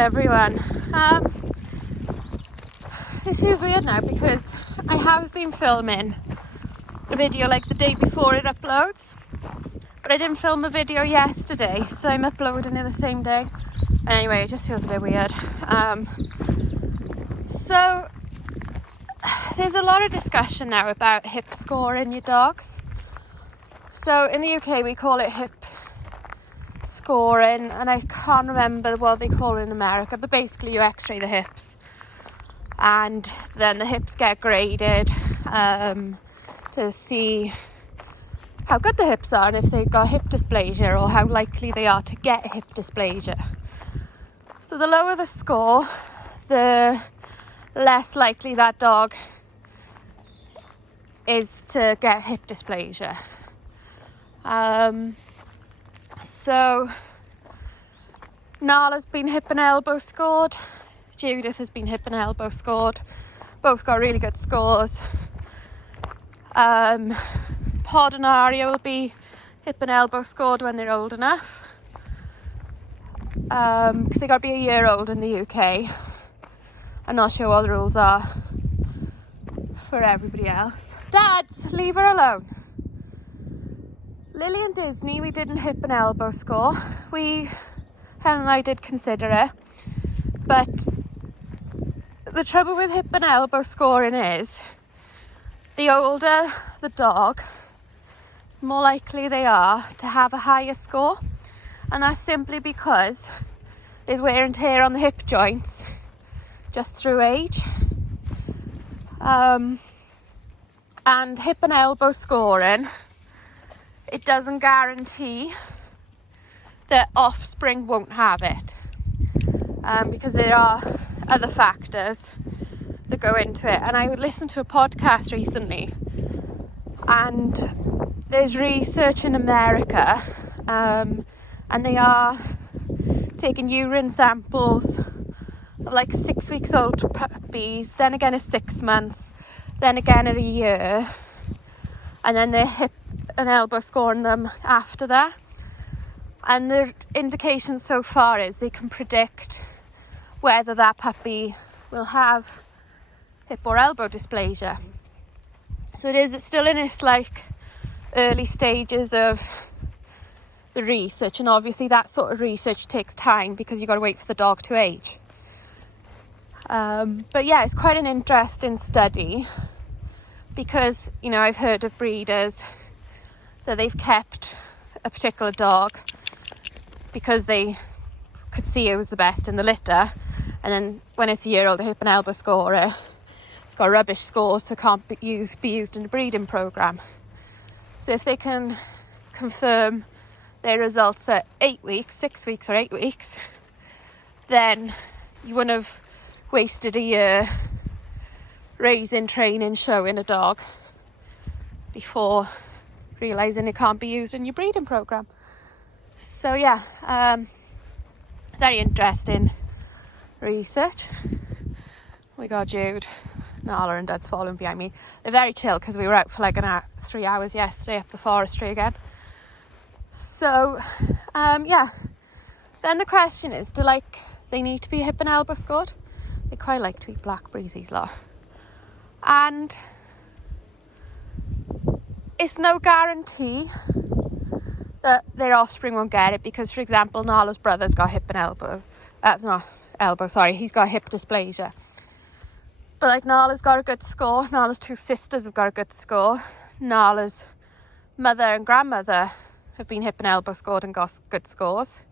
everyone. This is weird now because I have been filming a video like the day before it uploads, but I didn't film a video yesterday, so I'm uploading it the same day. Anyway, it just feels a bit weird. So there's a lot of discussion now about hip score in your dogs. So in the UK we call it hip scoring, and I can't remember what they call it in America, but basically you x-ray the hips and then the hips get graded to see how good the hips are and if they've got hip dysplasia or how likely they are to get hip dysplasia. So the lower the score, the less likely that dog is to get hip dysplasia. So Nala's been hip and elbow scored, Judith has been hip and elbow scored, both got really good scores. Pod and Aria will be hip and elbow scored when they're old enough, because they got to be a year old in the UK. I'm not sure what the rules are for everybody else. Dads, leave her alone. Lily and Disney, we didn't hip and elbow score. Helen and I did consider it, but the trouble with hip and elbow scoring is the older the dog, the more likely they are to have a higher score, and that's simply because there's wear and tear on the hip joints just through age. And hip and elbow scoring, it doesn't guarantee that offspring won't have it, because there are other factors that go into it. And I listened to a podcast recently, and there's research in America, and they are taking urine samples of like 6 weeks old puppies, then again at 6 months, then again at a year, and then they're hip and elbow scoring them after that. And the indication so far is they can predict whether that puppy will have hip or elbow dysplasia. So it's still in its like early stages of the research, and obviously that sort of research takes time because you've got to wait for the dog to age. But yeah, it's quite an interesting study because, you know, I've heard of breeders that they've kept a particular dog because they could see it was the best in the litter, and then when it's a year old, they hip and elbow score it. It's got rubbish scores, so it can't be used in the breeding programme. So if they can confirm their results at 8 weeks, 6 weeks or 8 weeks, then you wouldn't have wasted a year raising, training, showing a dog before realising it can't be used in your breeding programme. So yeah, very interesting research. We got Jude, Nala and Dad's following behind me. They're very chill because we were out for like 3 hours yesterday up the forestry again. So yeah, then the question is, do they need to be hip and elbow scored? They quite like to eat blackberries, these lot. And it's no guarantee that their offspring won't get it, because, for example, Nala's brother's got hip and elbow. He's got hip dysplasia. But like Nala's got a good score. Nala's two sisters have got a good score. Nala's mother and grandmother have been hip and elbow scored and got good scores.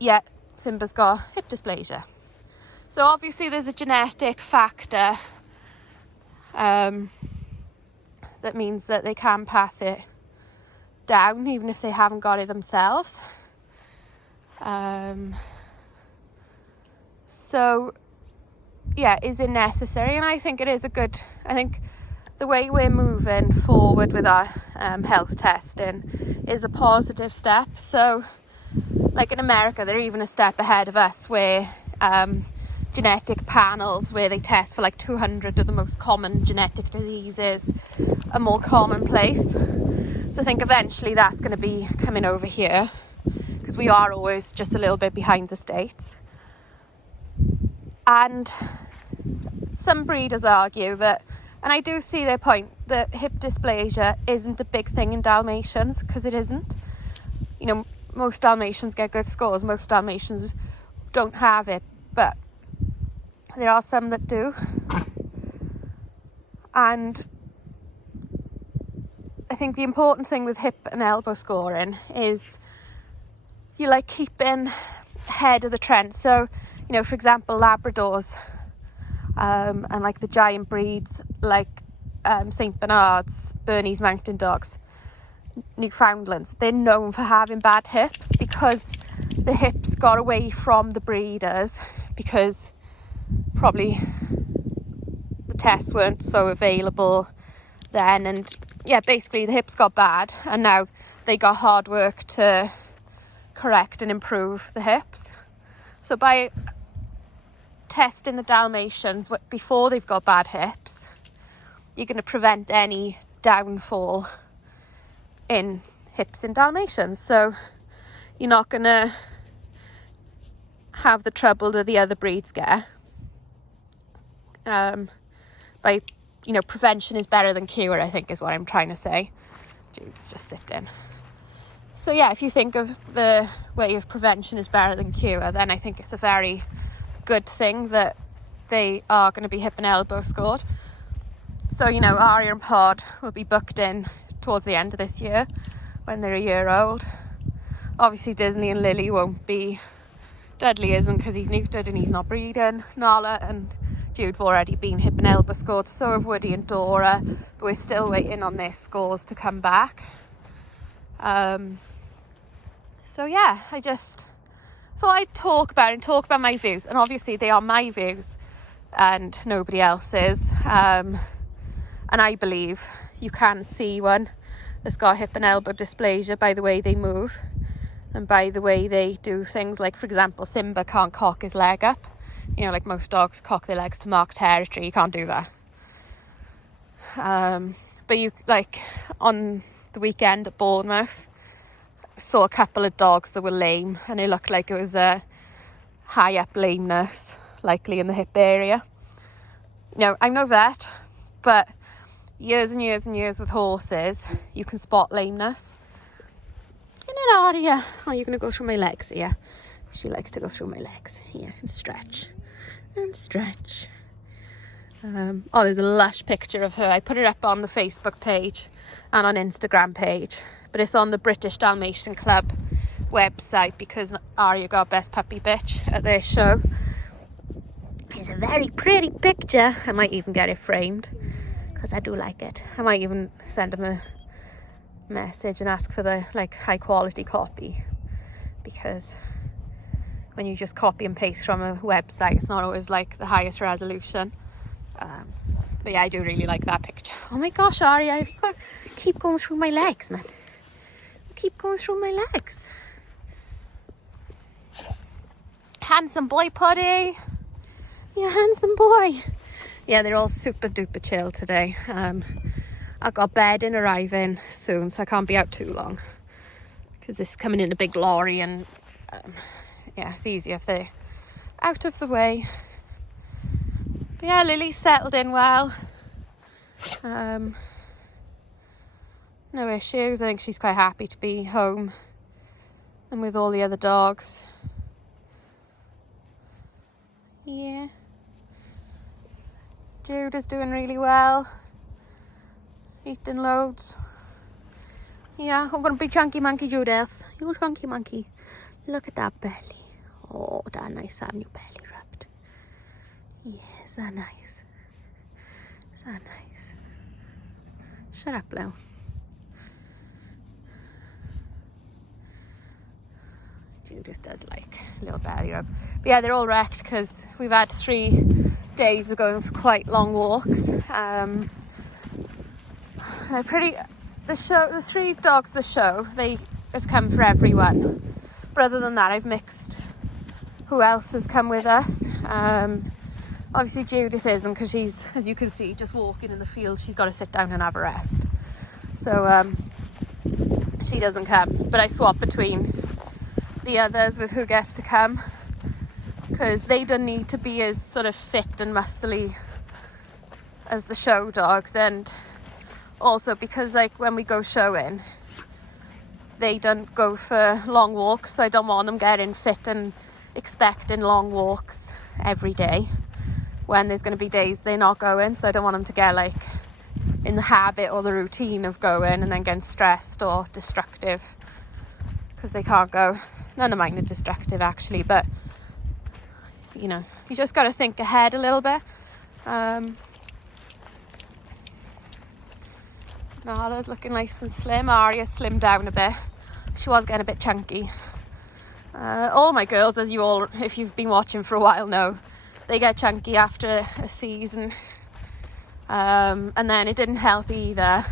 Yet Simba's got hip dysplasia. So obviously there's a genetic factor that means that they can pass it down even if they haven't got it themselves. So yeah, is it necessary? And I think it is I think the way we're moving forward with our health testing is a positive step. So like in America, they're even a step ahead of us, where genetic panels where they test for like 200 of the most common genetic diseases are more commonplace. So I think eventually that's going to be coming over here, because we are always just a little bit behind the States. And some breeders argue that, and I do see their point, that hip dysplasia isn't a big thing in Dalmatians, because it isn't. You know, most Dalmatians get good scores, most Dalmatians don't have it, but there are some that do. And I think the important thing with hip and elbow scoring is you like keeping ahead of the trend. So, you know, for example, Labradors and like the giant breeds like St. Bernards, Bernese Mountain Dogs, Newfoundlands, they're known for having bad hips because the hips got away from the breeders because probably the tests weren't so available then, and yeah, basically the hips got bad and now they got hard work to correct and improve the hips. So by testing the Dalmatians before they've got bad hips, you're going to prevent any downfall in hips in Dalmatians. So you're not going to have the trouble that the other breeds get. By, you know, prevention is better than cure, I think is what I'm trying to say. Jude's just sitting. So yeah, if you think of the way of prevention is better than cure, then I think it's a very good thing that they are going to be hip and elbow scored. So, you know, Aria and Pod will be booked in towards the end of this year when they're a year old. Obviously Disney and Lily won't be. Dudley isn't because he's neutered and he's not breeding. Nala and Jude have already been hip and elbow scored. So have Woody and Dora, but we're still waiting on their scores to come back. So yeah, I just thought I'd talk about my views, and obviously they are my views and nobody else's. And I believe you can see one that's got hip and elbow dysplasia by the way they move and by the way they do things. Like, for example, Simba can't cock his leg up. You know, like most dogs cock their legs to mark territory. You can't do that. But you, like, on the weekend at Bournemouth, saw a couple of dogs that were lame, and it looked like it was a high up lameness, likely in the hip area. You know, I'm no vet, but years and years and years with horses, you can spot lameness. Isn't it, Aria? Oh, you're going to go through my legs here. She likes to go through my legs here and stretch and stretch. Oh, there's a lush picture of her. I put it up on the Facebook page and on Instagram page, but it's on the British Dalmatian Club website because Aria got Best Puppy Bitch at their show. It's a very pretty picture. I might even get it framed because I do like it. I might even send him a message and ask for the high quality copy, because when you just copy and paste from a website, it's not always like the highest resolution. But yeah, I do really like that picture. Oh my gosh, Aria, you've got to keep going through my legs, man. Keep going through my legs. Handsome boy, Puddy. Yeah, handsome boy. Yeah, they're all super duper chill today. I've got bedding arriving soon, so I can't be out too long because it's coming in a big lorry, and yeah, it's easier if they're out of the way. But yeah, Lily's settled in well. No issues. I think she's quite happy to be home and with all the other dogs. Yeah. Jude is doing really well. Eating loads. Yeah, I'm going to be chunky monkey, Judith. You chunky monkey. Look at that belly. Oh, that nice having your belly rubbed. Yeah, is that nice? Is that nice? Shut up, Lil. Judith does like a little belly rub. But yeah, they're all wrecked because we've had 3 days of going for quite long walks. The 3 dogs the show, they have come for everyone. But other than that, I've mixed who else has come with us. Obviously Judith isn't, because she's, as you can see, just walking in the field. She's got to sit down and have a rest. So she doesn't come. But I swap between the others with who gets to come. because they don't need to be as sort of fit and muscly as the show dogs. And also because like when we go showing, they don't go for long walks, so I don't want them getting fit and expecting long walks every day when there's going to be days they're not going. So I don't want them to get like in the habit or the routine of going and then getting stressed or destructive because they can't go. None of mine are destructive actually, but you know, you just got to think ahead a little bit. Nala's looking nice and slim. Arya slimmed down a bit. She was getting a bit chunky. All my girls, as you all, if you've been watching for a while, know, they get chunky after a season. And then it didn't help either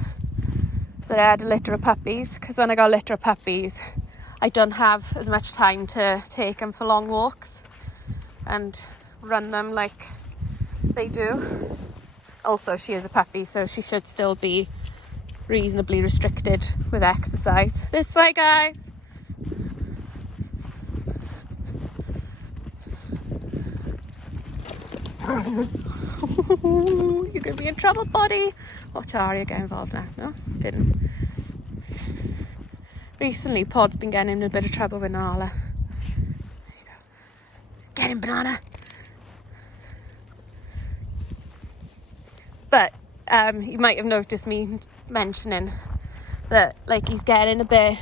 that I had a litter of puppies, because when I got a litter of puppies, I don't have as much time to take them for long walks and run them like they do. Also, she is a puppy, so she should still be reasonably restricted with exercise. This way, guys. You're gonna be in trouble, buddy. Watch Arya get involved now. No, didn't. Recently, Pod's been getting in a bit of trouble with Nala. Get him, Banana. But you might have noticed me mentioning that, like, he's getting a bit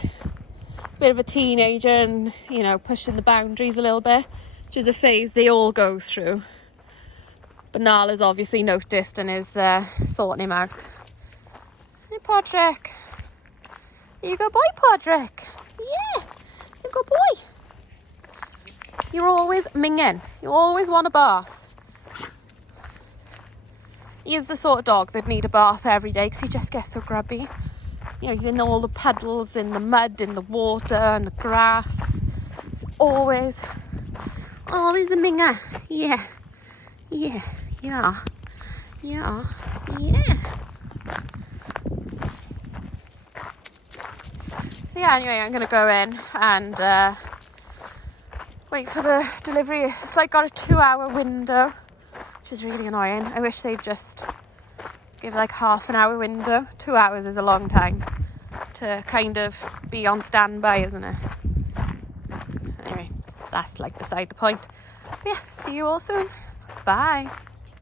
of a teenager and, you know, pushing the boundaries a little bit, which is a phase they all go through. But Nala's obviously noticed and is sorting him out. Hey, Podrick. You go boy, Podrick. Yeah, you go boy. You're always minging. You always want a bath. He is the sort of dog that need a bath every day because he just gets so grubby. You know, he's in all the puddles, in the mud, in the water, and the grass. He's always a minger. Yeah. Yeah. Yeah. Yeah. Yeah. So yeah, anyway, I'm going to go in and wait for the delivery. It's like got a 2-hour window, which is really annoying. I wish they'd just give like half an hour window. 2 hours is a long time to kind of be on standby, isn't it? Anyway, that's like beside the point. But yeah, see you all soon. Bye.